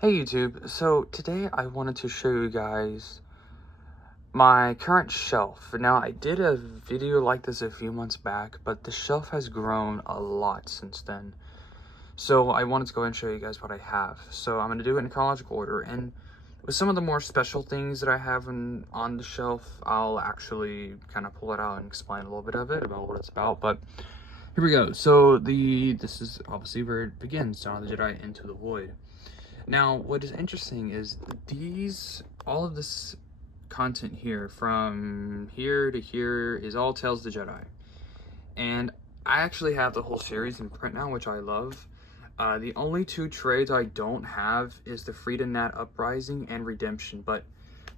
Hey YouTube, so today I wanted to show you guys my current shelf. Now I did a video like this a few months back, but the shelf has grown a lot since then. So I wanted to go ahead and show you guys what I have. So I'm going to do it in chronological order, and with some of the more special things that I have on the shelf, I'll actually kind of pull it out and explain a little bit of it, about what it's about. But here we go. So this is obviously where it begins, Dawn of the Jedi Into the Void. Now, what is interesting is all of this content here, from here to here, is all Tales of the Jedi. And I actually have the whole series in print now, which I love. The only two trades I don't have is the Freedom Nat Uprising and Redemption, but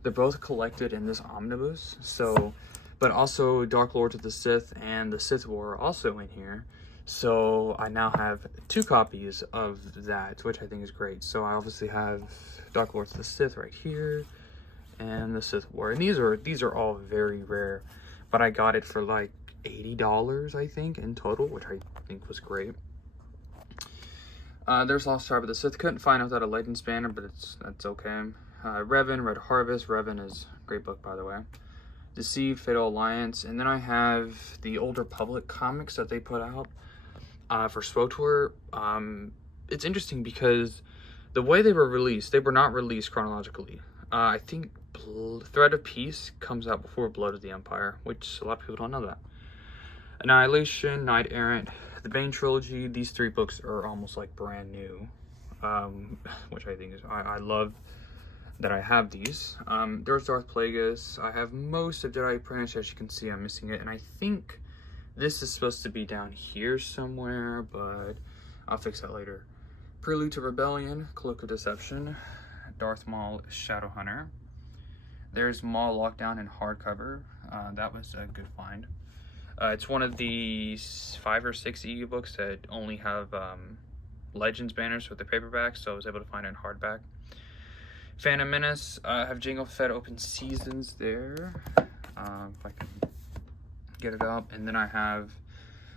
they're both collected in this omnibus. So, but also Dark Lords of the Sith and the Sith War are also in here. So I now have two copies of that, which I think is great. So I obviously have Dark Lords of the Sith right here, and the Sith War. And these are all very rare, but I got it for like $80, I think, in total, which I think was great. There's Lost Tribe of the Sith. Couldn't find it without a Legends banner, but that's okay. Revan, Red Harvest. Revan is a great book, by the way. Deceived, Fatal Alliance, and then I have the Old Republic comics that they put out for SWTOR. It's interesting because the way they were released, they were not released chronologically. I think Thread of Peace comes out before Blood of the Empire, which a lot of people don't know that. Annihilation, Knight Errant, the Bane Trilogy. These three books are almost like brand new, which I think is, I love that I have these. There's Darth Plagueis. I have most of Jedi Apprentice. As you can see, I'm missing it, and I think this is supposed to be down here somewhere, but I'll fix that later. Prelude to Rebellion, Cloak of Deception, Darth Maul, Shadowhunter. There's Maul Lockdown in hardcover. That was a good find. It's one of the 5 or 6 EU books that only have Legends banners with the paperback, so I was able to find it in hardback. Phantom Menace, I have Jango Fett Open Seasons there, if I can get it up. And then I have,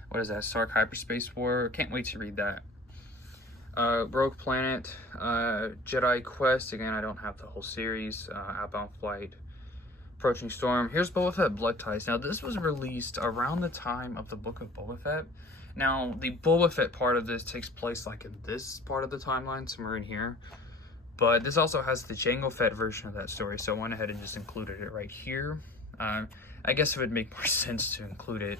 what is that, Sark Hyperspace War. Can't wait to read that. Rogue Planet, Jedi Quest, again, I don't have the whole series. Outbound Flight, Approaching Storm. Here's Boba Fett Blood Ties. Now, this was released around the time of the Book of Boba Fett. Now, the Boba Fett part of this takes place like in this part of the timeline, somewhere in here. But this also has the Jango Fett version of that story, so I went ahead and just included it right here. I guess it would make more sense to include it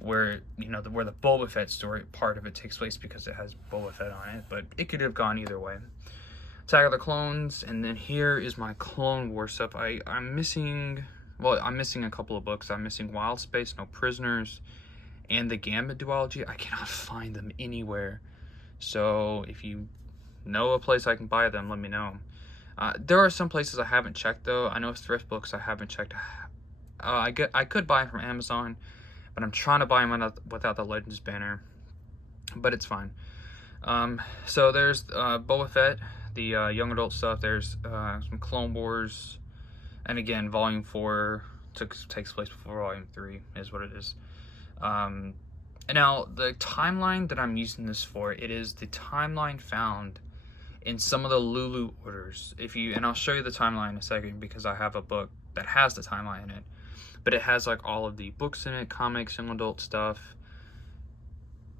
where, you know, where the Boba Fett story part of it takes place, because it has Boba Fett on it, but it could have gone either way. Attack of the Clones, and then here is my Clone War stuff. I'm missing a couple of books. I'm missing Wild Space, No Prisoners, and the Gambit duology. I cannot find them anywhere. So if you know a place I can buy them, let me know. There are some places I haven't checked though. I know thrift books I haven't checked. I could buy them from Amazon, but I'm trying to buy them without the Legends banner, but it's fine. So there's Boba Fett, the young adult stuff. There's some Clone Wars, and again, Volume 4 takes place before Volume 3 is what it is. Now, the timeline that I'm using this for, it is the timeline found in some of the Lulu orders. And I'll show you the timeline in a second, because I have a book that has the timeline in it. But it has like all of the books in it, comics, and adult stuff.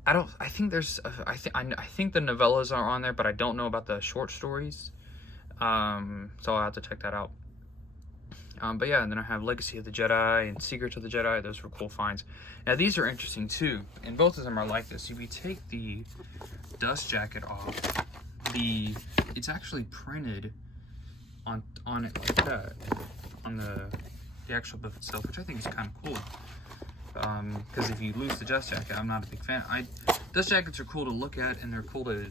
I think the novellas are on there, but I don't know about the short stories. So I'll have to check that out. But yeah, and then I have Legacy of the Jedi and Secrets of the Jedi. Those were cool finds. Now these are interesting too, and both of them are like this. If you take the dust jacket off, it's actually printed on it like that, on the actual book itself, which I think is kind of cool. Because if you lose the dust jacket, I'm not a big fan. Dust jackets are cool to look at, and they're cool to,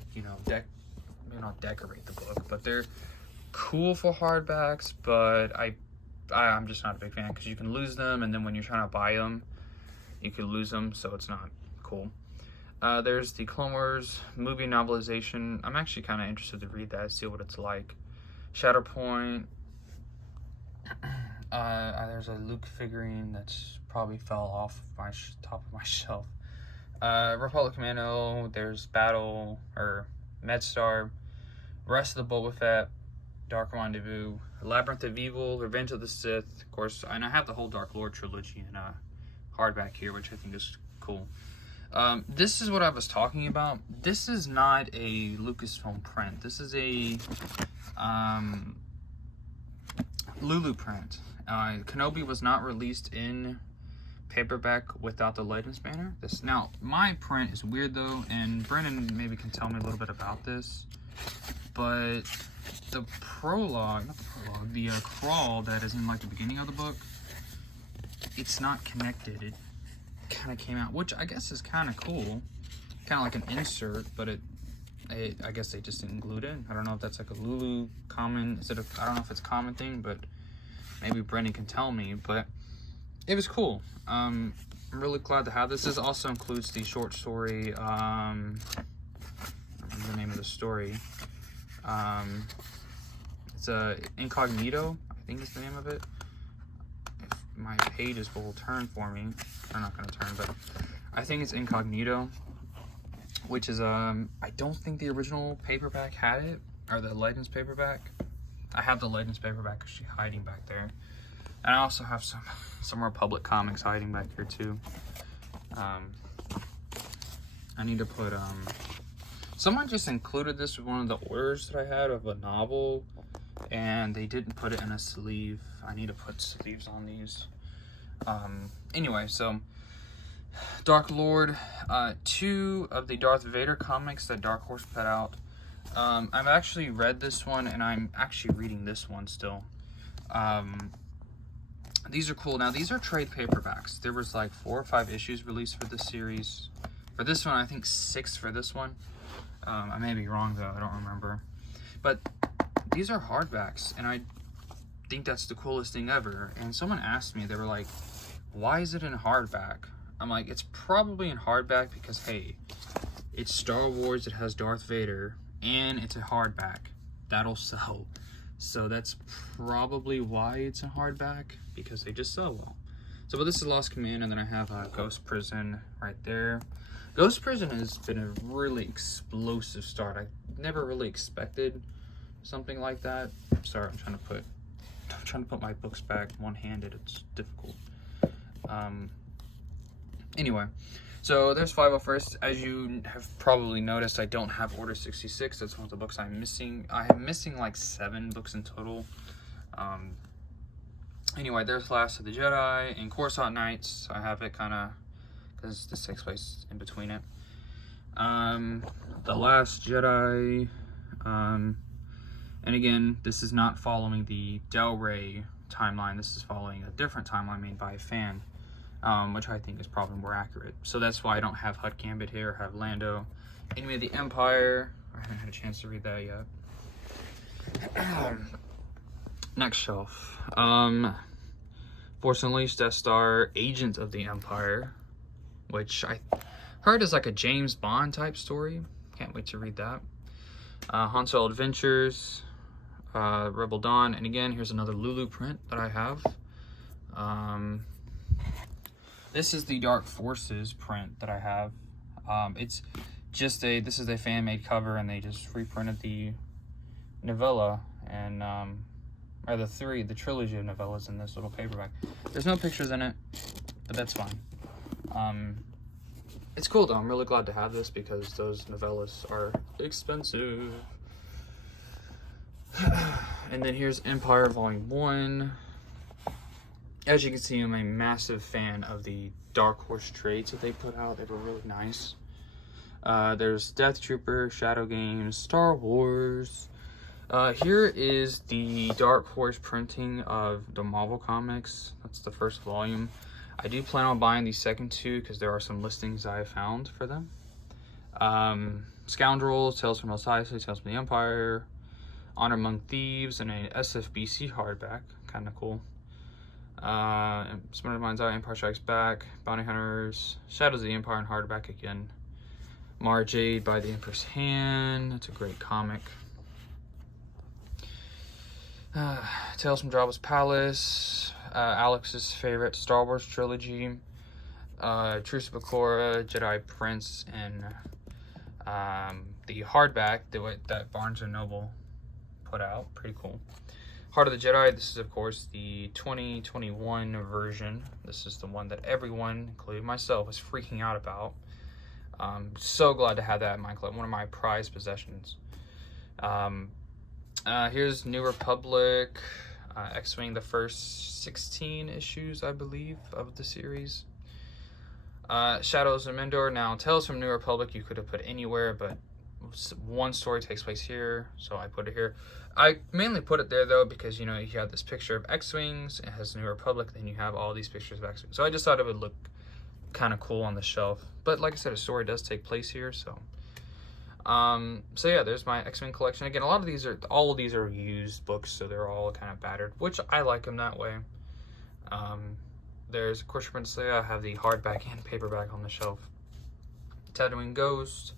not decorate the book, but they're cool for hardbacks. But I'm just not a big fan, because you can lose them, and then when you're trying to buy them, you could lose them, so it's not cool. There's the Clone Wars movie novelization. I'm actually kind of interested to read that, see what it's like. Shatterpoint. There's a Luke figurine that's probably fell off my top of my shelf. Republic Commando. There's Battle or MedStar. rest of the Boba Fett, Dark Rendezvous, Labyrinth of Evil, Revenge of the Sith, of course, and I have the whole Dark Lord trilogy in hardback here, which I think is cool. This is what I was talking about. This is not a Lucasfilm print. This is a Lulu print. Kenobi was not released in paperback without the Legends banner. Now, my print is weird though, and Brennan maybe can tell me a little bit about this, but the prologue, not the prologue, the crawl that is in like the beginning of the book, it's not connected. It kind of came out, which I guess is kind of cool, kind of like an insert, but I guess they just didn't glue it in. I don't know if that's like a Lulu common, I don't know if it's a common thing, but maybe Brennan can tell me. But it was cool. I'm really glad to have this. This also includes the short story, I don't remember the name of the story. It's Incognito, I think is the name of it. If my pages will turn for me. They're not going to turn, but I think it's Incognito, which is, I don't think the original paperback had it, or the Legends paperback. I have the Legends paperback actually hiding back there. And I also have some Republic comics hiding back here too. I need to put, someone just included this with one of the orders that I had of a novel, and they didn't put it in a sleeve. I need to put sleeves on these. Anyway, so Dark Lord, 2 of the Darth Vader comics that Dark Horse put out. I've actually read this one, and I'm actually reading this one still. These are cool. Now, these are trade paperbacks. There was like 4 or 5 issues released for this series. For this one, I think 6 for this one. I may be wrong though, I don't remember. But these are hardbacks, and I think that's the coolest thing ever. And someone asked me, they were like, why is it in hardback? I'm like, it's probably in hardback because, hey, it's Star Wars, it has Darth Vader, and it's a hardback. That'll sell. So that's probably why it's in hardback, because they just sell well. So, but this is Lost Command, and then I have Ghost Prison right there. Ghost Prison has been a really explosive start. I never really expected something like that. Sorry, I'm trying to put my books back one-handed. It's difficult. Anyway, so there's 501st. As you have probably noticed, I don't have Order 66. That's one of the books I'm missing. I'm missing like 7 books in total. Anyway, there's Last of the Jedi and Coruscant Nights. I have it kind of because this takes place in between it. The Last Jedi. And again, this is not following the Del Rey timeline. This is following a different timeline made by a fan, which I think is probably more accurate. So that's why I don't have Hutt Gambit here. I have Lando. Enemy of the Empire. I haven't had a chance to read that yet. Next shelf. Force Unleashed, Death Star, Agent of the Empire, which I heard is like a James Bond type story. Can't wait to read that. Han Solo Adventures, Rebel Dawn, and again, here's another Lulu print that I have. This is the Dark Forces print that I have. It's just this is a fan-made cover, and they just reprinted the novella, and or the trilogy of novellas in this little paperback. There's no pictures in it, but that's fine. It's cool though. I'm really glad to have this because those novellas are expensive. And then here's Empire Volume 1. As you can see, I'm a massive fan of the Dark Horse trades that they put out. They were really nice. There's Death Trooper, Shadow Games, Star Wars. Here is the Dark Horse printing of the Marvel Comics. That's the first volume. I do plan on buying the second 2 because there are some listings I have found for them. Scoundrels, Tales from Mos Eisley, Tales from the Empire, Honor Among Thieves, and a SFBC hardback. Kind of cool. Smarter Mind's Eye, Empire Strikes Back, Bounty Hunters, Shadows of the Empire in hardback again. Mara Jade by the Emperor's Hand. That's a great comic. Tales from Jabba's Palace, Alex's favorite Star Wars trilogy, Truce of Bakora, Jedi Prince, and the hardback that Barnes & Noble put out. Pretty cool. Heart of the Jedi, this is of course the 2021 version. This is the one that everyone, including myself, was freaking out about. So glad to have that in my club, one of my prized possessions. Here's New Republic, X-Wing, the first 16 issues, I believe, of the series. Shadows of Endor. Now, Tales from New Republic you could have put anywhere, but one story takes place here, so I put it here. I mainly put it there, though, because, you know, you have this picture of X-Wings, it has New Republic, then you have all these pictures of X-Wings. So I just thought it would look kind of cool on the shelf. But like I said, a story does take place here, so... so yeah, there's my X-Men collection. Again, all of these are used books, so they're all kind of battered, which I like them that way. There's, of course, Princess Leia. I have the hardback and paperback on the shelf. Tatooine Ghost,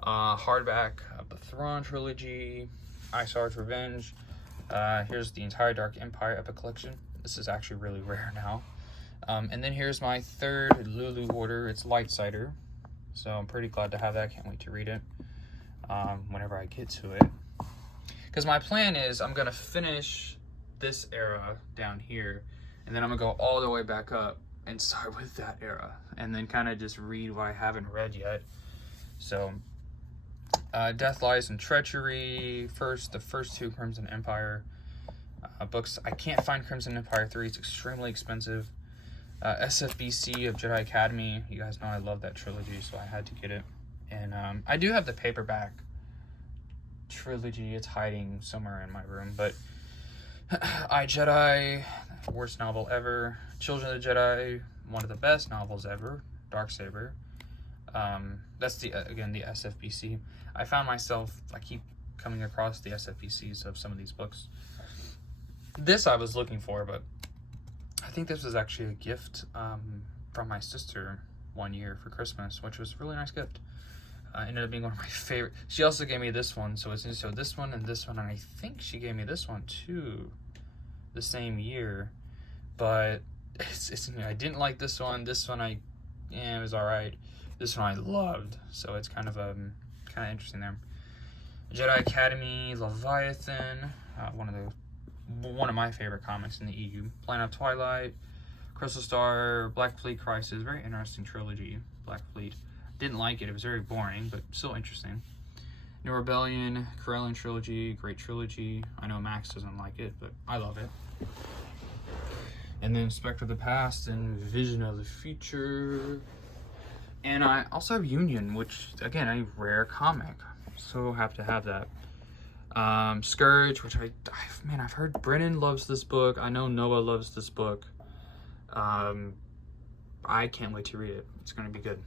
hardback of the Thrawn trilogy, Isar's Revenge. Here's the entire Dark Empire Epic Collection. This is actually really rare now. And then here's my third Lulu order. It's Lightsider. So I'm pretty glad to have that. Can't wait to read it whenever I get to it. Because my plan is I'm going to finish this era down here, and then I'm going to go all the way back up and start with that era, and then kind of just read what I haven't read yet. So, Death, Lies, and Treachery. The first two Crimson Empire books. I can't find Crimson Empire 3. It's extremely expensive. SFBC of Jedi Academy. You guys know I love that trilogy, so I had to get it. And I do have the paperback trilogy. It's hiding somewhere in my room. But I, Jedi, worst novel ever. Children of the Jedi, one of the best novels ever. Darksaber. That's again the SFBC. I found myself, I keep coming across the SFBCs of some of these books. This I was looking for, but I think this was actually a gift from my sister one year for Christmas, which was a really nice gift. Ended up being one of my favorite. She also gave me this one, so this one, and I think she gave me this one too, the same year. But it's I didn't like this one. This one it was all right. This one I loved, so it's kind of interesting there. Jedi Academy, Leviathan, one of my favorite comics in the EU. Planet of Twilight, Crystal Star, Black Fleet Crisis. Very interesting trilogy, Black Fleet. Didn't like it. It was very boring, but still interesting. New Rebellion, Corellian trilogy, great trilogy. I know Max doesn't like it, but I love it. And then Spectre of the Past and Vision of the Future. And I also have Union, which, again, a rare comic. So happy to have that. Scourge, which I've heard Brennan loves this book. I know Noah loves this book. I can't wait to read it. It's going to be good.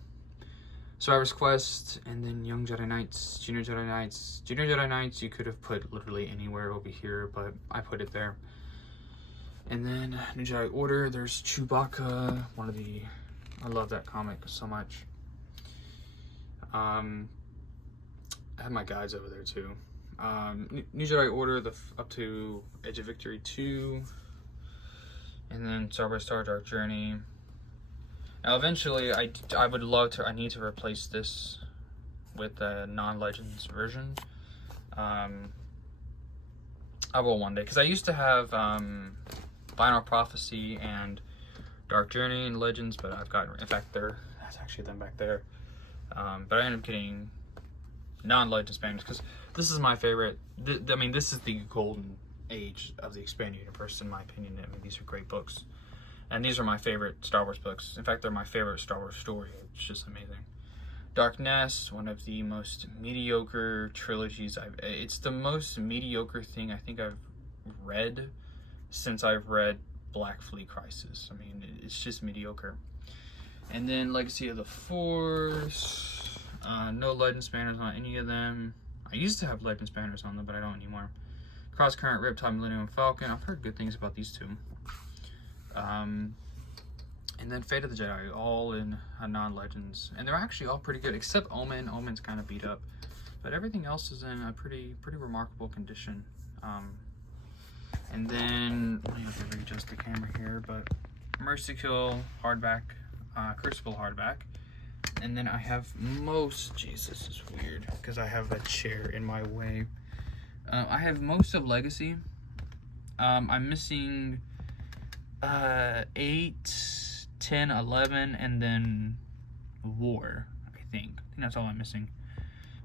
Survivor's Quest, and then Young Jedi Knights, Junior Jedi Knights. Junior Jedi Knights you could have put literally anywhere over here, but I put it there. And then New Jedi Order, there's Chewbacca, I love that comic so much. I have my guides over there too. New Jedi Order, up to Edge of Victory 2, and then Star Wars Star Dark Journey. Now, eventually, I need to replace this with a non-Legends version. I will one day, because I used to have Final Prophecy and Dark Journey and Legends, but I've gotten, in fact, that's actually them back there. But I ended up getting non-Legends banners, because this is my favorite. This is the golden age of the expanded universe, in my opinion. These are great books. And these are my favorite Star Wars books. In fact, they're my favorite Star Wars story. It's just amazing. Dark Nest, one of the most mediocre trilogies it's the most mediocre thing I think I've read since I've read Black Fleet Crisis. It's just mediocre. And then Legacy of the Force. No Legends banners on any of them. I used to have Legends banners on them, but I don't anymore. Cross Current, Riptide, Millennium Falcon. I've heard good things about these two. And then Fate of the Jedi, all in non-Legends. And they're actually all pretty good, except Omen. Omen's kind of beat up. But everything else is in a pretty remarkable condition. And then, let me have to readjust the camera here, but Mercy Kill, hardback, Crucible hardback. And then I have Jesus is weird, because I have a chair in my way. I have most of Legacy. I'm missing 8, 10, 11, and then War, I think that's all I'm missing.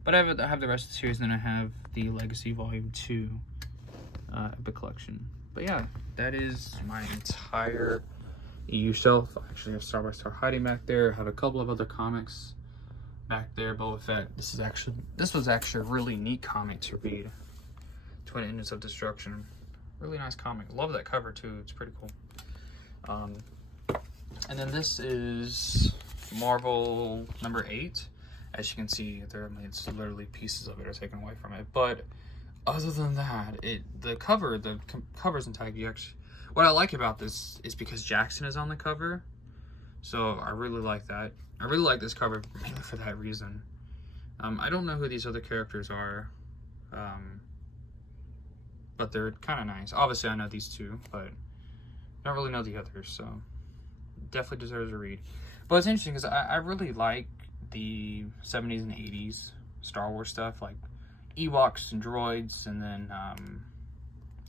But I have the rest of the series, and then I have the Legacy Volume 2 Epic Collection. But yeah, that is my entire EU shelf. I actually have Star by Star hiding back there. I have a couple of other comics back there. Boba Fett. This was actually a really neat comic to read. Twin Engines of Destruction. Really nice comic. Love that cover too. It's pretty cool. And then this is Marvel number 8. As you can see, it's literally pieces of it are taken away from it. But other than that, the cover's intact. What I like about this is because Jackson is on the cover, so I really like that. I really like this cover mainly for that reason. I don't know who these other characters are, but they're kind of nice. Obviously, I know these two, but I don't really know the others, so definitely deserves a read. But it's interesting because I really like the 70s and 80s Star Wars stuff, like Ewoks and droids, and then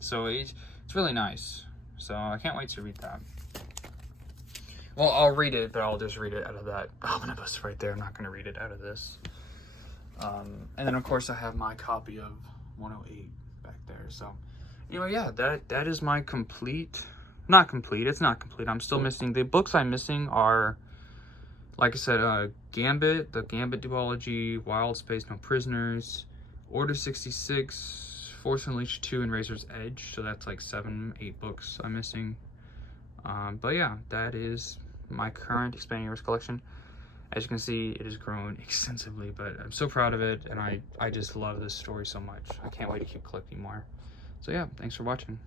so it's really nice. So I can't wait to read that. Well, I'll read it, but I'll just read it out of that omnibus right there. I'm not going to read it out of this. And then of course I have my copy of 108 back there. So yeah, that is my complete. Not complete. It's not complete. I'm still missing. The books I'm missing are, like I said, Gambit, the Gambit duology, Wild Space, No Prisoners, Order 66, Force Unleashed 2, and Razor's Edge. So that's like 7, 8 books I'm missing. But yeah, that is my current Expanding Universe collection. As you can see, it has grown extensively, but I'm so proud of it, and I just love this story so much. I can't wait to keep collecting more. So yeah, thanks for watching.